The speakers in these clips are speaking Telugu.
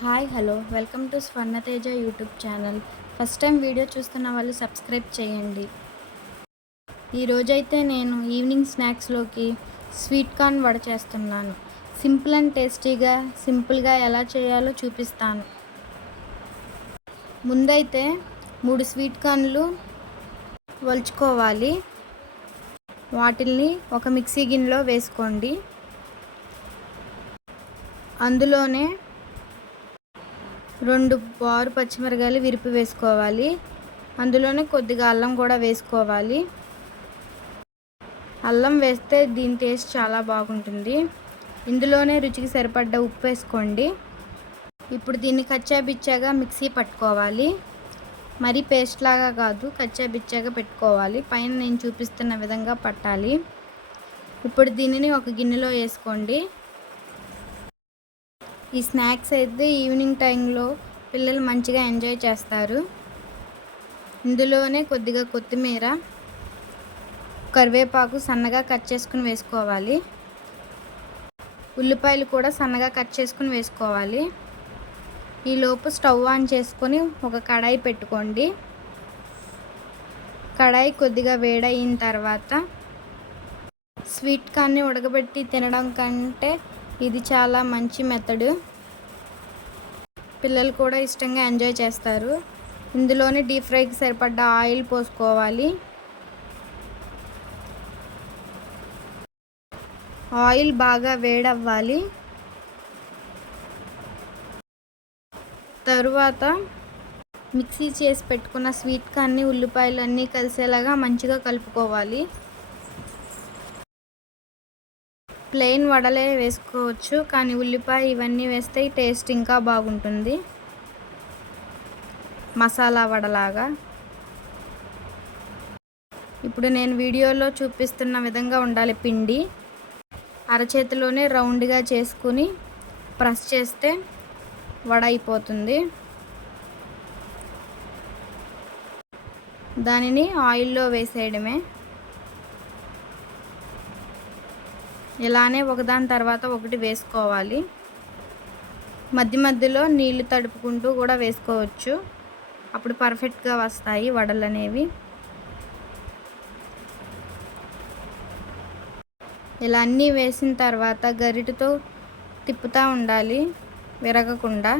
Hi hello welcome to Swarnateja YouTube channel. First time video చూస్తున్న వాళ్ళు సబ్స్క్రైబ్ చేయండి. ఈరోజైతే నేను ఈవినింగ్ స్నాక్స్లోకి స్వీట్ కార్న్ వడ చేస్తున్నాను. సింపుల్ అండ్ టేస్టీగా సింపుల్గా ఎలా చేయాలో చూపిస్తాను. ముందైతే 3 స్వీట్ కార్న్లు వలుచుకోవాలి. వాటిల్ని ఒక మిక్సీ గిన్నెలో వేసుకోండి. అందులోనే 2 బారు పచ్చిమిరపకాయలు విరిపి వేసుకోవాలి. అందులోనే కొద్దిగా అల్లం కూడా వేసుకోవాలి. అల్లం వేస్తే దీని టేస్ట్ చాలా బాగుంటుంది. ఇందులోనే రుచికి సరిపడ్డ ఉప్పు వేసుకోండి. ఇప్పుడు దీన్ని కచ్చా బిచ్చాగా మిక్సీ పట్టుకోవాలి. మరీ పేస్ట్ లాగా కాదు, కచ్చా బిచ్చాగా పెట్టుకోవాలి. పైన నేను చూపిస్తున్న విధంగా పట్టాలి. ఇప్పుడు దీనిని ఒక గిన్నెలో వేసుకోండి. ఈ స్నాక్స్ అయితే ఈవినింగ్ టైంలో పిల్లలు మంచిగా ఎంజాయ్ చేస్తారు. ఇందులోనే కొద్దిగా కొత్తిమీర, కరివేపాకు సన్నగా కట్ చేసుకుని వేసుకోవాలి. ఉల్లిపాయలు కూడా సన్నగా కట్ చేసుకుని వేసుకోవాలి. ఈలోపు స్టవ్ ఆన్ చేసుకొని ఒక కడాయి పెట్టుకోండి. కడాయి కొద్దిగా వేడయిన తర్వాత స్వీట్ కార్న్ని ఉడకబెట్టి తినడం కంటే ఇది చాలా మంచి మెథడ్. పిల్లలు కూడా ఇష్టంగా ఎంజాయ్ చేస్తారు. ఇందులోనే డీప్ ఫ్రైకి సరిపడ్డ ఆయిల్ పోసుకోవాలి. ఆయిల్ బాగా వేడవ్వాలి. తరువాత మిక్సీ చేసి పెట్టుకున్న స్వీట్ కార్న్ని ఉల్లిపాయలు అన్నీ కలిసేలాగా మంచిగా కలుపుకోవాలి. ప్లెయిన్ వడలే వేసుకోవచ్చు, కానీ ఉల్లిపాయ ఇవన్నీ వేస్తే టేస్ట్ ఇంకా బాగుంటుంది, మసాలా వడలాగా. ఇప్పుడు నేను వీడియోలో చూపిస్తున్న విధంగా ఉండాలి పిండి. అరచేతిలోనే రౌండ్గా చేసుకుని ప్రెస్ చేస్తే వడ అయిపోతుంది. దానిని ఆయిల్లో వేసేయడమే. ఇలానే ఒకదాని తర్వాత ఒకటి వేసుకోవాలి. మధ్య మధ్యలో నీళ్లు తడుపుకుంటూ కూడా వేసుకోవచ్చు. అప్పుడు పర్ఫెక్ట్గా వస్తాయి వడలు అనేవి. ఇలా అన్నీ వేసిన తర్వాత గరిటెతో తిప్పుతూ ఉండాలి, విరగకుండా.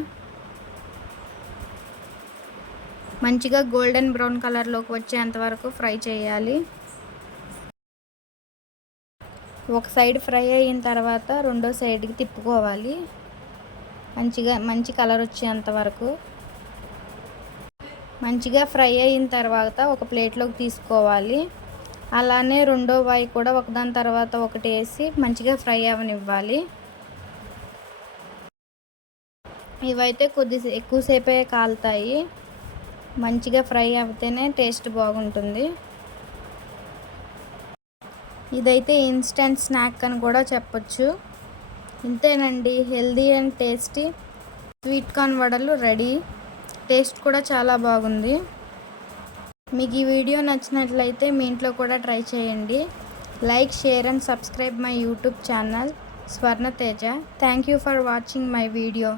మంచిగా గోల్డెన్ బ్రౌన్ కలర్లోకి వచ్చేంత వరకు ఫ్రై చేయాలి. ఒక సైడ్ ఫ్రై అయిన తర్వాత రెండో సైడ్కి తిప్పుకోవాలి. మంచి కలర్ వచ్చేంత వరకు. మంచిగా ఫ్రై అయిన తర్వాత ఒక ప్లేట్లోకి తీసుకోవాలి. అలానే రెండో వాయి కూడా ఒకదాని తర్వాత ఒకటి వేసి మంచిగా ఫ్రై అవనివ్వాలి. ఇవైతే ఎక్కువసేపే కాలుతాయి. మంచిగా ఫ్రై అవుతేనే టేస్ట్ బాగుంటుంది. ఇదైతే ఇన్స్టెంట్ స్నాక్ అని కూడా చెప్పొచ్చు. ఇంతేనండి, healthy and tasty sweet corn వడలు రెడీ. టేస్ట్ కూడా చాలా బాగుంది. మీకు ఈ వీడియో నచ్చినట్లయితే మీ ఇంట్లో కూడా ట్రై చేయండి. Like, share and subscribe my YouTube channel Swarnateja. Thank you for watching my video.